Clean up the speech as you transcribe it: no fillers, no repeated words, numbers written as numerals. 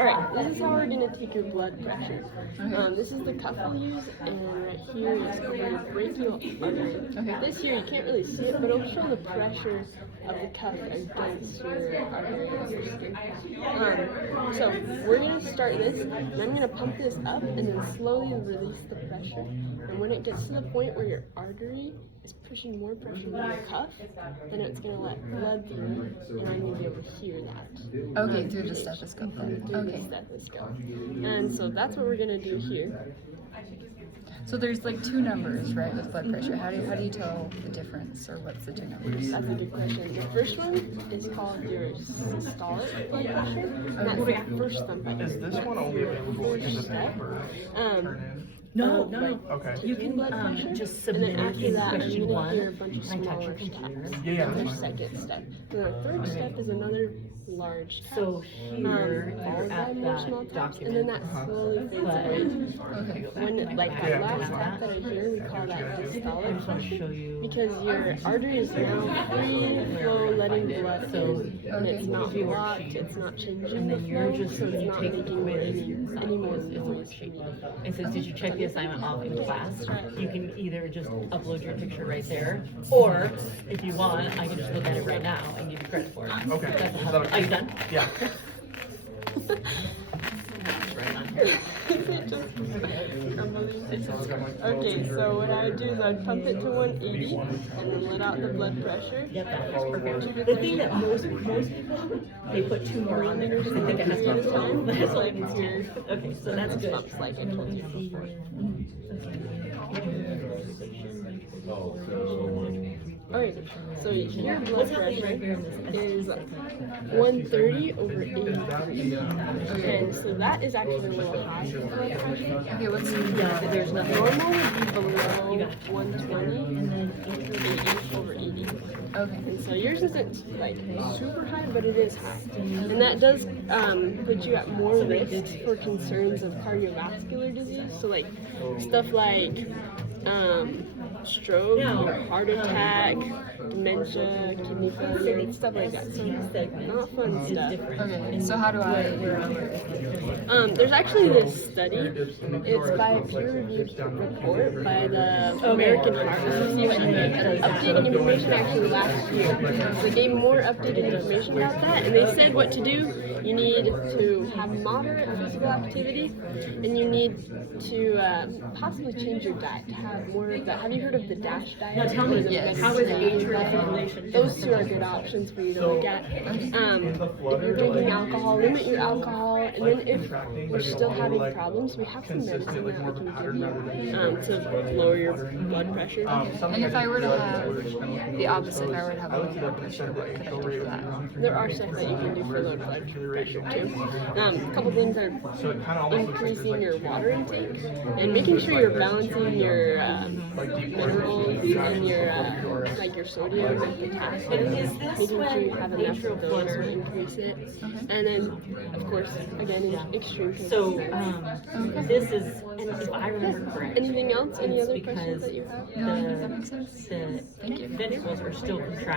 Alright, this is how we're going to take your blood pressure. This is the cuff we'll use, and right here is over your brachial artery. This here, you can't really see it, but it'll show the pressure of the cuff against your artery and your skin. So we're going to start this, and I'm going to pump this up and then slowly release the pressure. And when it gets to the point where your artery is pushing more pressure than your cuff, then it's going to let blood through, and I'm going to be able to hear that. Okay, through the stethoscope then. Okay. Stethoscope. And so that's what we're going to do here. So there's like two numbers, right, with blood pressure. How do you tell the difference, or what's the two numbers? That's a good question. The first one is called your systolic blood pressure. And that's the first thump. Is this one only available in the step. No. Okay. You can just submit and then after in that, question I'm going to hear a one. bunch of Can I touch your smaller computer? steps. Yeah. That's our second step. And our third step is another large tap. So here, all you're of at them are small that taps, and then that document. slowly fades But away. Okay. When like that Yeah. last tap that I hear, we call that I systolic just want to show pressure, you. because your artery is now free flow, letting blood in, and it's not Here's your blocked, worksheet. it's not changing And the then you're flow, just so it's you not take the making quiz. any more It's a noise. worksheet. It says, did you check the assignment off in class? You can either just upload your picture right there, or if you want, I can just look at it right now and give you credit for it. Okay. That's Is how, that okay? are you done? Yeah. Right on here. Okay, so what I would do is I'd pump it to 180 and then let out the blood pressure. Yep, that's perfect. The thing that most people, they put two more on there because they think it has to be time, but it's like it's here. Okay, so that's good. Bumps like I told you before. Alright, so your blood pressure is 130 over 83. And so that is actually a little high for blood pressure. Okay, what's the There's nothing. Normal would be below 120 and then 80 over 80. Okay. And so yours isn't like super high, but it is high. And that does put you at more risk for concerns of cardiovascular disease. So like stuff like stroke, heart attack, dementia, kidney failure, stuff like that. So not fun stuff. Okay, so how do I? There's actually this study. It's by a peer-reviewed report by the American Heart Association. Updating information actually last year. So they gave more updated information about that, and they said what to do. You need to have moderate physical activity, and you need to possibly change your diet to have more of that. Have you heard of the DASH diet? Now tell me, Yes. how is atrial fibrillation? Those two are good options for you to look at. If you're drinking alcohol, limit your alcohol, and then if you're still having problems, we have some medicine that we can give you to lower your blood pressure. And if I were to have the opposite, if I were to have low blood pressure, what could I do for that? There are stuff that you can do for low blood pressure too. A couple things are increasing your water intake and making sure you're balancing your minerals and your like your sodium and potassium. Making sure you have enough of those will increase it. And then, of course, again, in extreme cases. So this is, and if I remember correctly, anything else? Any it's other questions because that you have? No, I think that makes sense. the ventricles are still contracted.